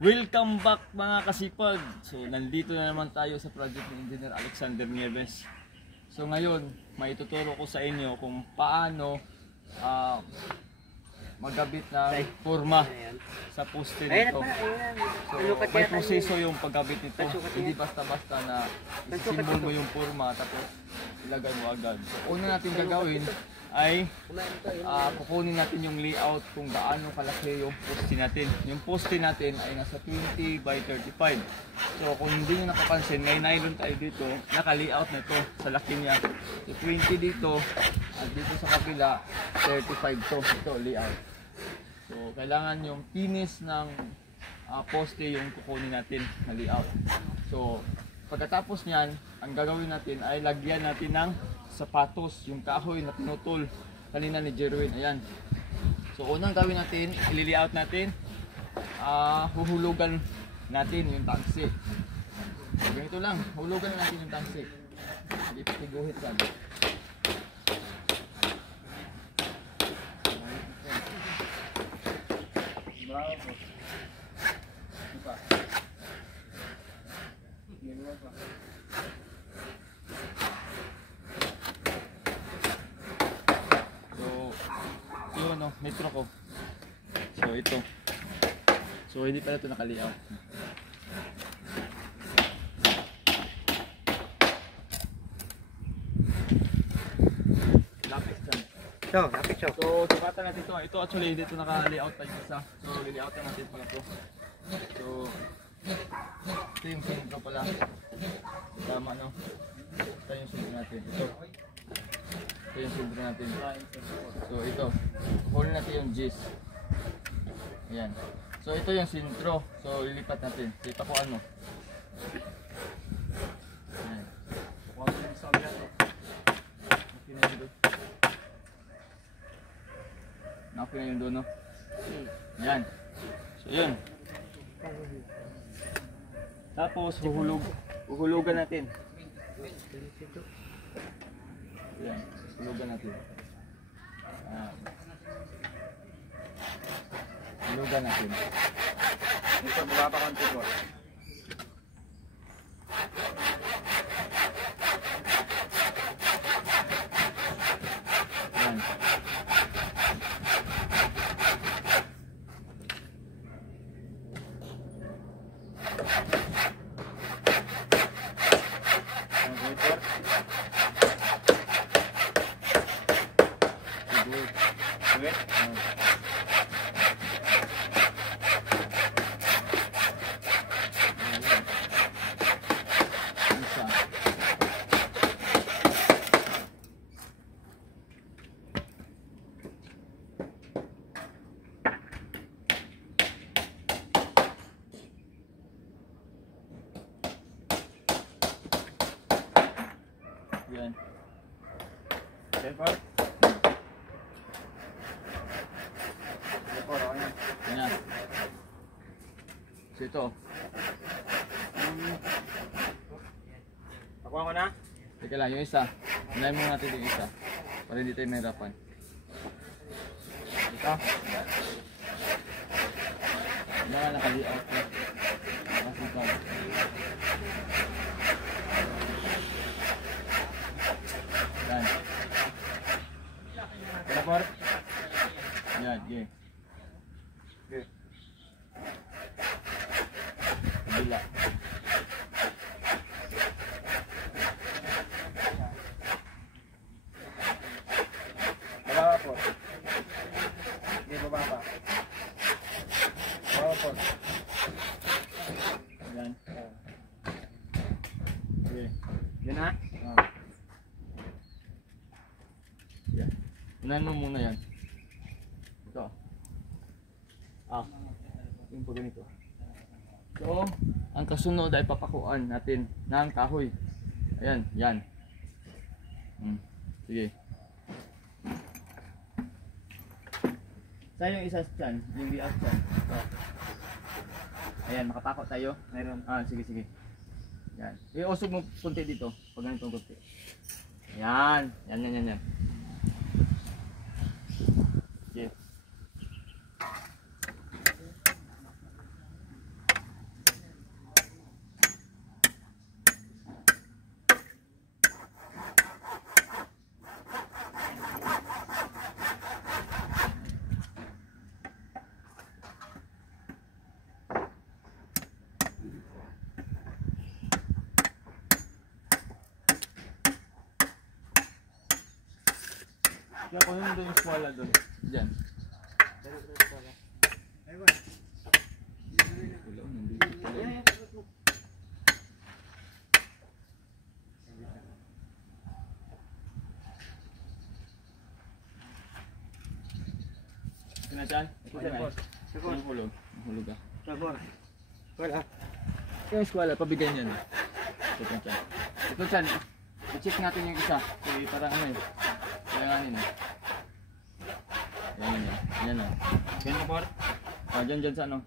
Welcome back mga kasipag. So nandito na naman tayo sa project ni Engineer Alexander Nieves. So ngayon, maituturo ko sa inyo kung paano magkabit ng forma sa poste nito. So may proseso yung pagkabit nito. Hindi basta-basta na isisimbol mo yung forma tapos ilagay mo agad. So una natin gagawin ay kukunin natin yung layout kung gaano kalaki yung poste natin. Yung poste natin ay nasa 20 by 35. So kung hindi nyo nakapansin, may nylon tayo dito, naka-layout na ito sa laki niya. So 20 dito at dito sa kabila 35 to. Ito layout. So kailangan yung finish ng poste yung kukunin natin na layout. So pagkatapos niyan, ang gagawin natin ay lagyan natin ng sapatos, yung kahoy na pinutol kanina ni Jerwin. Ayan. So unang gawin natin, ili-layout natin, huhulugan natin yung tangsi. So, ganito lang, hulugan natin yung tangsi. Hindi pa tiguhit lang. Bravo. Diba? Metro ko. So ito. So hindi pala ito nakalayout. Lapis dyan. Lapis siya. So sukatan natin ito. Ito actually hindi ito nakalayout tayo isa. So lilayoutan natin pala ito. So ito yung sentro pala. Tama no? Ito yung sentro natin. Ito yung sentro natin. So ito, hold natin yung G's. Ayan. So ito yung sentro. So lilipat natin. Kita ko ano. Ayan. Nakapin na yung doon, no? Ayan. So yun. Tapos huhulugan natin. Ayan. Hulugan natin. Hulugan natin. Ito, baba pa konti ko. Ayan. Yan. Report. Report, okay. Yan. So ito. Nakuha ko na? Teka lang, yung isa. Unahin muna natin yung isa. Para hindi tayo mahirapan. Ito. Yan. Yan nga nakali-out na. Kasi ito. Yan. Report. Yan, okay. Okay. Kabila. Baba po. Hindi, baba pa. Baba po. Yan. Okay. Yan na? Yan. Unahin mo muna yan. Ito. Yung po ganito. So, ang kasunod ay papakuan natin ng kahoy. Ayan, yan. Sige. Saan yung isa dyan? Yung layout dyan. Ito. Ayan, makapako tayo. Meron. Sige, sige. Yan. Iusog mo punti dito. Pag ganito punti. Yan. Yan. Sige. Kaya kunin mo doon yung skwala doon. Diyan. Wala, nandito pala. Sinasyan? Ito dyan ay. Mahulog. Mahulog ka. Wala. Yung skwala, pabigyan yan. Ito dyan. Ito dyan. I-check natin yung isa. Kasi parang ano eh. Kayanganin eh. Ayan yan. Ayan o. Ganyan po. Dyan sa ano.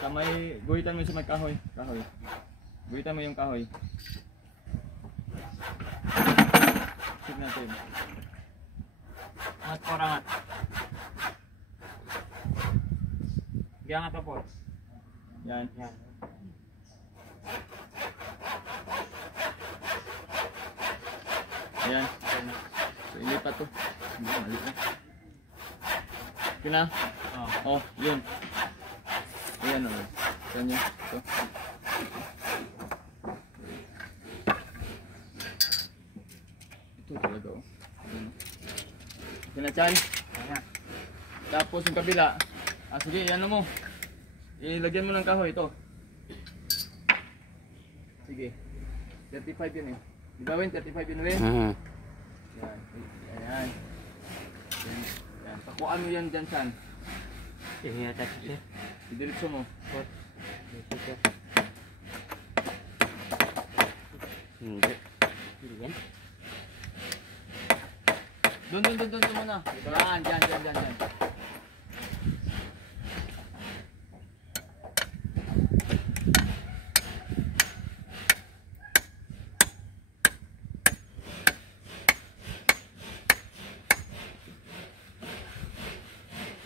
Sa may, guhitan mo sa may kahoy. Kahoy. Guhitan mo yung kahoy. Check natin. Angat po, angat. Ganyan po. Yan. Yan. Ayan. So, ilipat to. Hindi, mali na. Okay na? Oh, yun. Ayan o. Ayan yun. Ito. Ito talaga o. Ayan. Okay na, Chay. Ayan. Tapos yung kabila. Sige, ano mo. Ilagyan mo ng kahoy ito. Sige. 35 yun eh. Di ba, Win? 35 yun, Win? Yan. Ayan. Yan. Pakuan mo yan dyan, Chan. Ini atas sih. Idiretso mo. Hindi. Yan. Doon muna. Yan, dyan.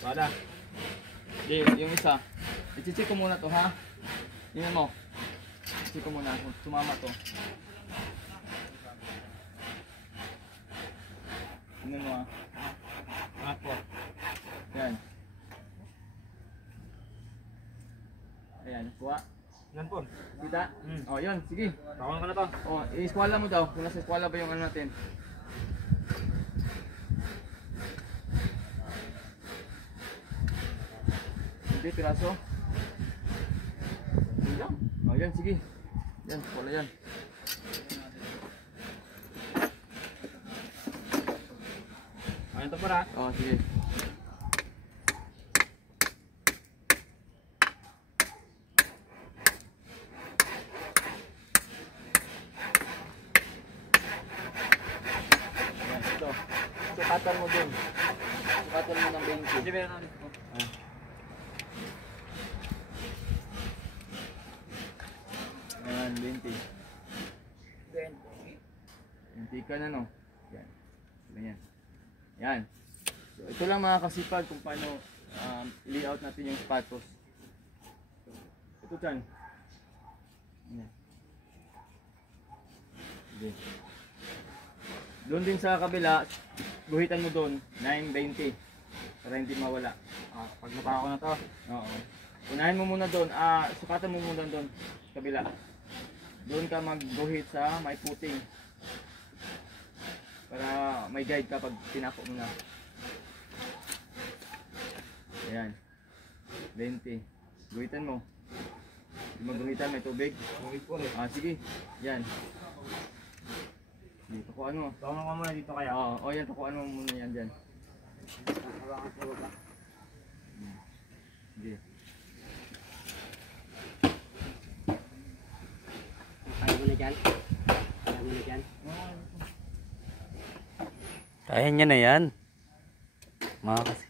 Bada. Yung isa. I-check ko muna to, ha? Tingnan mo. I-check ko muna kung sumama to. Tingnan mo, ha? Angat po. Yan. Ayan, kuha. Yan po. Kita? Oh, yun. Sige. Bawang ka na to. Oh, i-skwala mo daw. Kung nasa skwala ba yung ano natin. Hindi, piraso. Hindi lang. Oh, yan. Sige. Yan, skwala yan. Ayan to para. Oh, sige. Yan, ito. Sukatan mo dun. Sukatan mo ng 20. Hindi meron namin. Ayan, 20. 20 ka na, no? Yan. Ganyan. Yan. So, ito lang mga kasipag kung paano layout natin yung sapatos. Ito dyan. Yan. Okay. Doon din sa kabila, guhitan mo doon, 9.20 para hindi mawala. Pag napako na to. Oo. Unahin mo muna doon, sukatan mo muna doon, kabila. Doon ka magguhit sa may puting. Para may guide ka pag tinako mo na. Ayan. 20. Guhitan mo. Hindi mo guhitan, may tubig. Tubig po eh. Sige. Yan. Dito ko ano. Bawang ka muna dito kaya. Oo, yan. Takuan mo muna yan dyan. Hawakan sa baba. Sige. Kaya mo na dyan. Kaya mo na dyan. Kaya niya na yan. Mga kasi.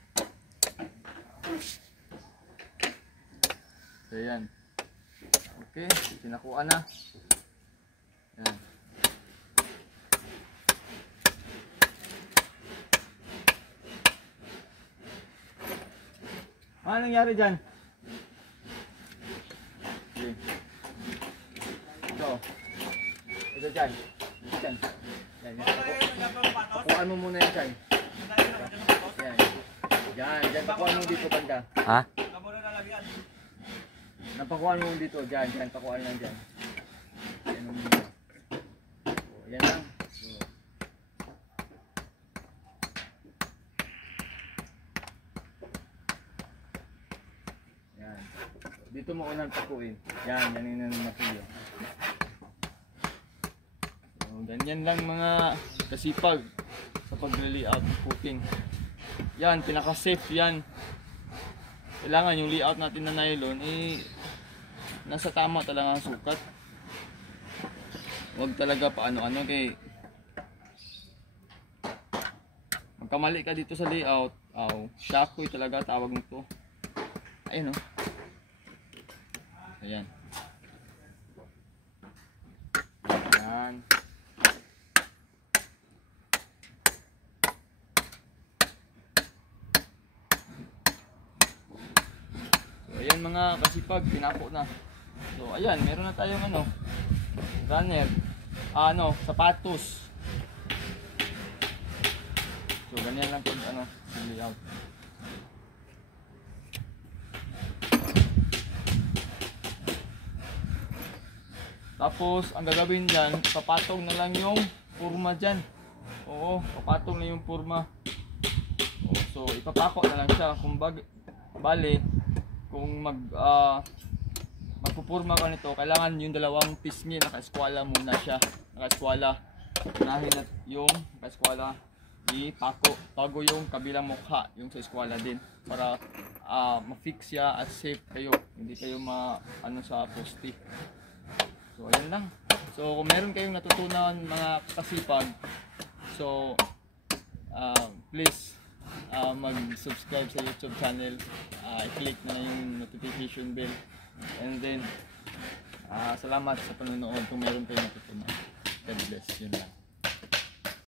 So yan. Okay, pinakuha na. Yan. Ano nangyari dyan? Okay. Ito dyan. Ito dyan. Yan, yan. Pakuhaan mo muna yan dyan. Yan. Yan, dyan. Pakuhaan mo dito banda. Ha? Napakuhaan mo dito, dyan, dyan, pakuhaan lang dyan. Yan mo dito. O, yan lang. dito mo unang takuin. Yan yung martilyo. So, ganyan lang mga kasipag sa pag-layout ng footing. Yan, pinaka-safe yan. Kailangan yung layout natin na nylon nasa tama talaga ang sukat. Huwag talaga paano-ano kay magkamali ka dito sa layout. Shakoy talaga tawag nito. Ayun oh. Ayan. Ayan. So, ayan mga kasipag, pinako na. So, ayan, meron na tayong runner. Sapatos. So, ganyan lang pag layout. Tapos, ang gagawin dyan, papatong na lang yung purma dyan. Oo, papatong na yung purma. So, ipapako na lang siya. Kung bali, kung magpupurma ka nito, kailangan yung dalawang pisngi naka-eskwala muna siya. Naka-eskwala. Unahin at yung naka-eskwala ipako bago yung kabilang mukha, yung sa eskwala din. Para ma-fix siya at safe kayo. Hindi kayo sa poste. So, ayan lang. So, kung meron kayong natutunan mga kasipag, so, please, mag-subscribe sa YouTube channel. I-click na yung notification bell. And then, salamat sa panonood kung meron kayong natutunan. God bless. Yun lang.